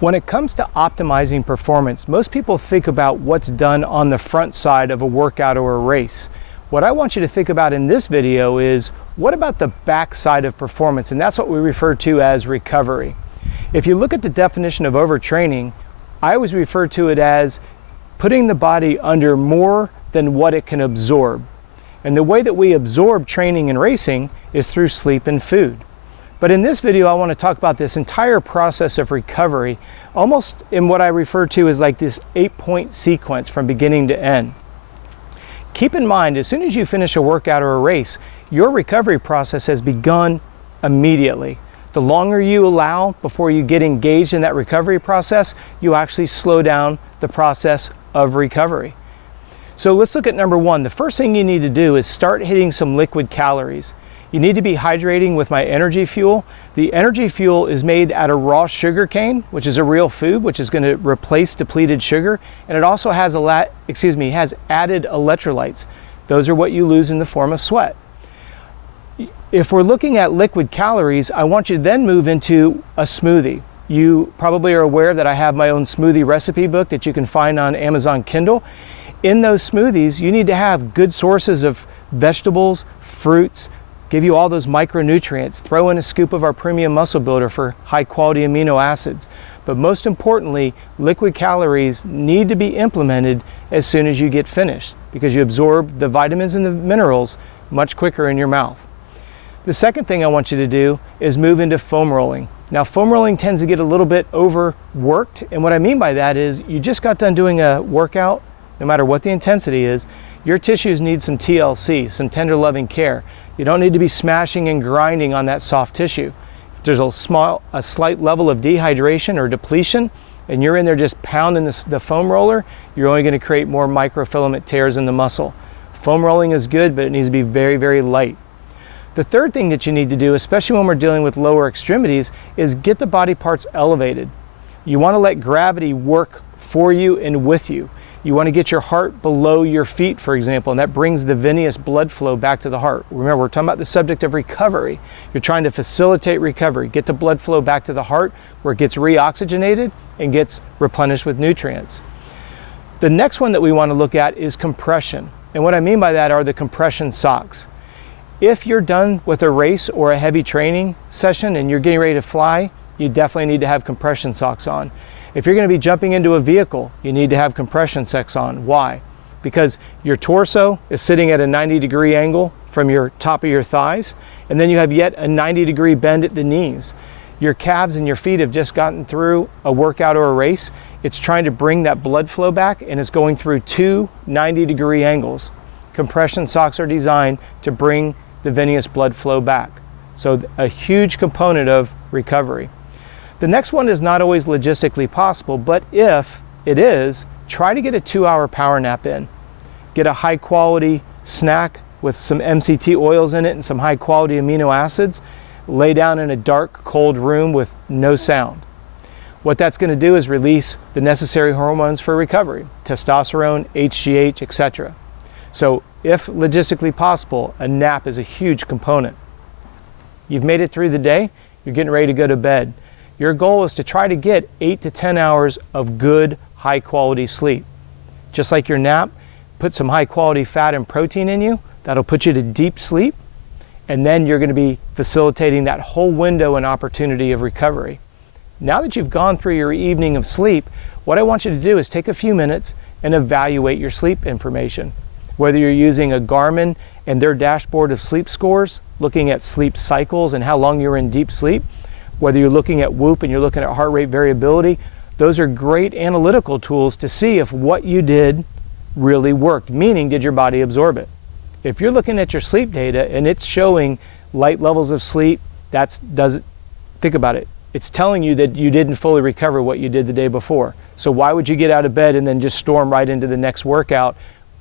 When it comes to optimizing performance, most people think about what's done on the front side of a workout or a race. What I want you to think about in this video is, what about the back side of performance? And that's what we refer to as recovery. If you look at the definition of overtraining, I always refer to it as putting the body under more than what it can absorb. And the way that we absorb training and racing is through sleep and food. But in this video, I want to talk about this entire process of recovery, almost in what I refer to as like this 8-point sequence from beginning to end. Keep in mind, as soon as you finish a workout or a race, your recovery process has begun immediately. The longer you allow before you get engaged in that recovery process, you actually slow down the process of recovery. So let's look at number one. The first thing you need to do is start hitting some liquid calories. You need to be hydrating with my energy fuel. The energy fuel is made out of raw sugar cane, which is a real food, which is going to replace depleted sugar. And it also has has added electrolytes. Those are what you lose in the form of sweat. If we're looking at liquid calories, I want you to then move into a smoothie. You probably are aware that I have my own smoothie recipe book that you can find on Amazon Kindle. In those smoothies, you need to have good sources of vegetables, fruits, give you all those micronutrients. Throw in a scoop of our premium muscle builder for high quality amino acids. But most importantly, liquid calories need to be implemented as soon as you get finished, because you absorb the vitamins and the minerals much quicker in your mouth. The second thing I want you to do is move into foam rolling. Now, foam rolling tends to get a little bit overworked, and what I mean by that is you just got done doing a workout. No matter what the intensity is, your tissues need some TLC, some tender loving care. You don't need to be smashing and grinding on that soft tissue. If there's a slight level of dehydration or depletion, and you're in there just pounding the foam roller, you're only going to create more microfilament tears in the muscle. Foam rolling is good, but it needs to be very, very light. The third thing that you need to do, especially when we're dealing with lower extremities, is get the body parts elevated. You want to let gravity work for you and with you. You want to get your heart below your feet, for example, and that brings the venous blood flow back to the heart. Remember, we're talking about the subject of recovery. You're trying to facilitate recovery, get the blood flow back to the heart where it gets reoxygenated and gets replenished with nutrients. The next one that we want to look at is compression. And what I mean by that are the compression socks. If you're done with a race or a heavy training session and you're getting ready to fly, you definitely need to have compression socks on. If you're going to be jumping into a vehicle, you need to have compression socks on. Why? Because your torso is sitting at a 90-degree angle from your top of your thighs, and then you have yet a 90-degree bend at the knees. Your calves and your feet have just gotten through a workout or a race. It's trying to bring that blood flow back, and it's going through two 90-degree angles. Compression socks are designed to bring the venous blood flow back. So a huge component of recovery. The next one is not always logistically possible, but if it is, try to get a 2-hour power nap in. Get a high quality snack with some MCT oils in it and some high quality amino acids. Lay down in a dark, cold room with no sound. What that's going to do is release the necessary hormones for recovery, testosterone, HGH, etc. So if logistically possible, a nap is a huge component. You've made it through the day, you're getting ready to go to bed. Your goal is to try to get 8 to 10 hours of good, high quality sleep. Just like your nap, put some high quality fat and protein in you. That'll put you to deep sleep. And then you're going to be facilitating that whole window and opportunity of recovery. Now that you've gone through your evening of sleep, what I want you to do is take a few minutes and evaluate your sleep information. Whether you're using a Garmin and their dashboard of sleep scores, looking at sleep cycles and how long you're in deep sleep, whether you're looking at Whoop and you're looking at heart rate variability, those are great analytical tools to see if what you did really worked, meaning did your body absorb it. If you're looking at your sleep data and it's showing light levels of sleep, think about it. It's telling you that you didn't fully recover what you did the day before. So why would you get out of bed and then just storm right into the next workout,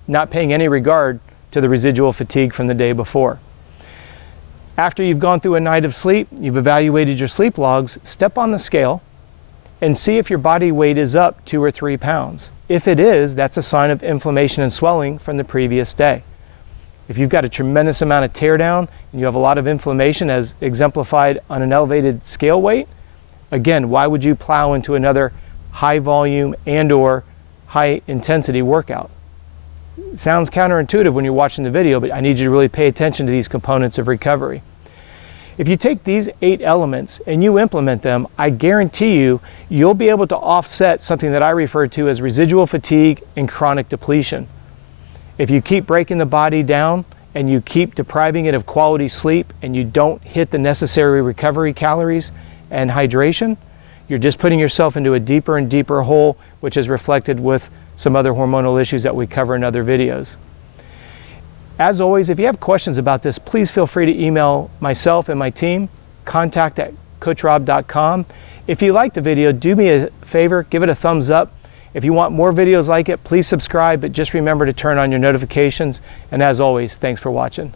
not paying any regard to the residual fatigue from the day before? After you've gone through a night of sleep, you've evaluated your sleep logs, step on the scale and see if your body weight is up 2 or 3 pounds. If it is, that's a sign of inflammation and swelling from the previous day. If you've got a tremendous amount of tear down and you have a lot of inflammation as exemplified on an elevated scale weight, Again, why would you plow into another high volume and or high intensity workout? It sounds counterintuitive when you're watching the video, but I need you to really pay attention to these components of recovery. If you take these 8 elements and you implement them, I guarantee you, you'll be able to offset something that I refer to as residual fatigue and chronic depletion. If you keep breaking the body down and you keep depriving it of quality sleep and you don't hit the necessary recovery calories and hydration, you're just putting yourself into a deeper and deeper hole, which is reflected with some other hormonal issues that we cover in other videos. As always, if you have questions about this, please feel free to email myself and my team, contact@coachrobb.com. If you liked the video, do me a favor, give it a thumbs up. If you want more videos like it, please subscribe, but just remember to turn on your notifications. And as always, thanks for watching.